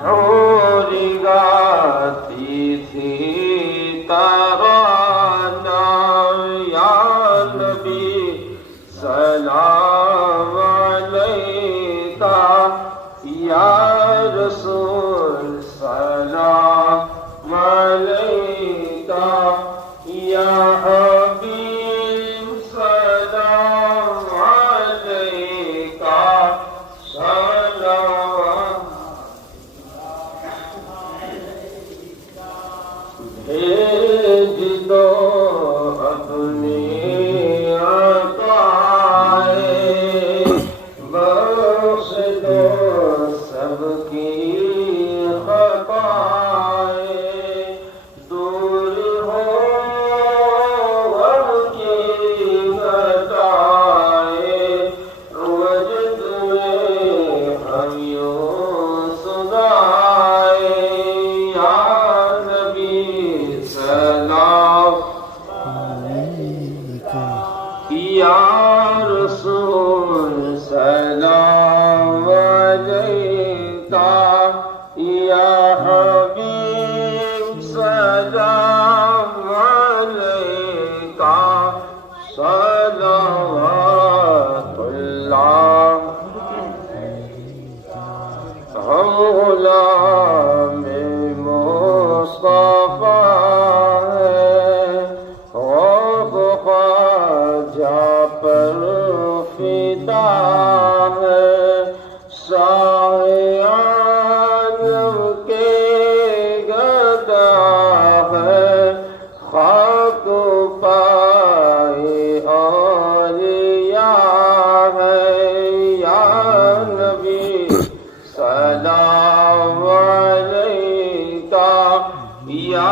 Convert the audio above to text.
حور گاتی تھی ترانہ یا نبی سلام علیکہ یا رسول سلام علیکہ یا حبیب سلام علیکہ سلام بھیج دو اپنی عطائیں بخش دو سب کی خطائیں دور ہو غم کی گھٹائیں وجد میں ہم یوں سنائیں یا نبی سلام یا رسول سلام علیکہ یا حبیب سلام علیکہ صلوات اللہ ہم غلام مصطفیٰ ہیں خوف خواجہ پر فدا ہے سایہ عالم کے گدا ہے خاک پائے اولیاء ہے یا نبی سلام علیکہ یا